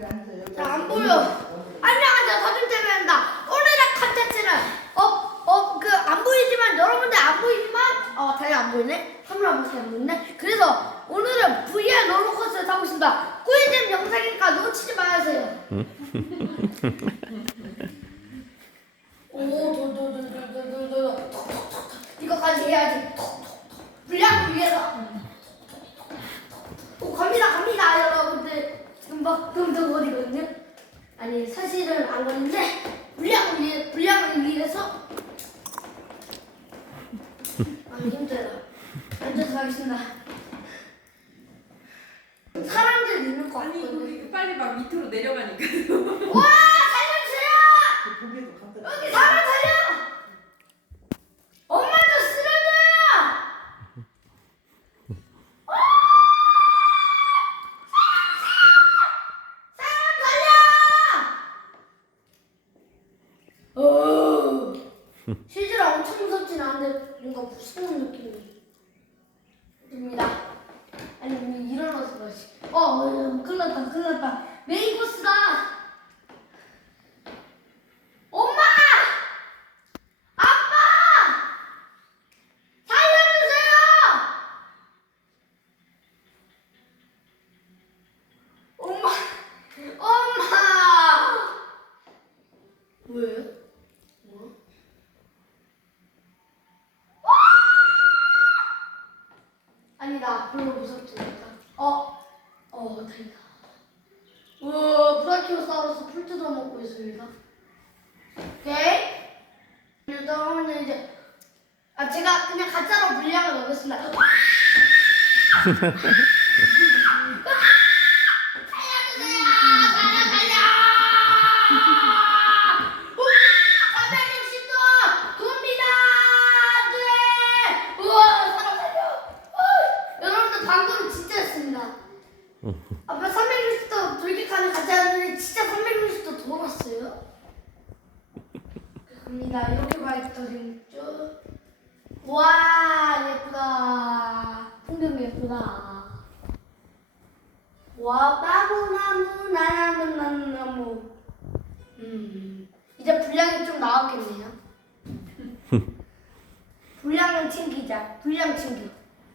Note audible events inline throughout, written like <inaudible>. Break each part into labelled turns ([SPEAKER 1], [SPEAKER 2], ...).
[SPEAKER 1] 자, 안 보여. 안녕하세요. 사준태입니다. 오늘의 컨텐츠는 어, 어, 그 안 보이지만 여러분들 안 보이지만 어, 다리 안 보이네. 카메라 안 보이네. 그래서 오늘은 VR 롤러코스터 타고 있습니다. 꿀잼 영상이니까 놓치지 마세요. <laughs> 오, 도도도도도도도 이거까지 해야지. 분량을 위해서. 막 덩덩거리거든요. 아니, 사실은 안 거리는데, 분량을 위해, 분량을 위해서. 아, 힘들어. 앉아서 가겠습니다. 사람들 있는 거
[SPEAKER 2] 아니. 거기 빨리 막 밑으로 내려가니까
[SPEAKER 1] 와, 살려주세요! 여기 사람 살려! 엄마 저 쓰러져요! 아! 사람 살려! 어. 실제로 엄청 무섭진 않은데 뭔가 무서운 느낌이 듭니다. 아니 왜 일어나서 그러지? 어, 어, 큰일 났다, 큰일 났다. 메이거스다. 엄마! 아빠! 살려주세요! 엄마! 엄마! 왜? 아니 나 별로 무섭지 않다. 어? 어 다행이다. 우와 브라키오사우루스 풀 뜯어 먹고 있습니다. 오케이. 일단은 이제 아 제가 그냥 가짜로 분량을 넣겠습니다. <laughs> 방금 진짜 했습니다. 아빠 360도 돌격하는 같이 하는데 진짜 360도 돌았어요? 갑니다. 이렇게 더 재밌죠? 와 예쁘다. 풍경 예쁘다. 와 나무 나무 나무 나무 나무. 음 이제 분량이 좀 나왔겠네요. <laughs> 분량은 챙기자. 분량 챙겨.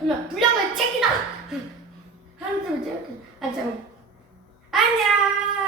[SPEAKER 1] 그러면 분량을 챙기다 하는 때면 재밌게 아. 잠깐 안녕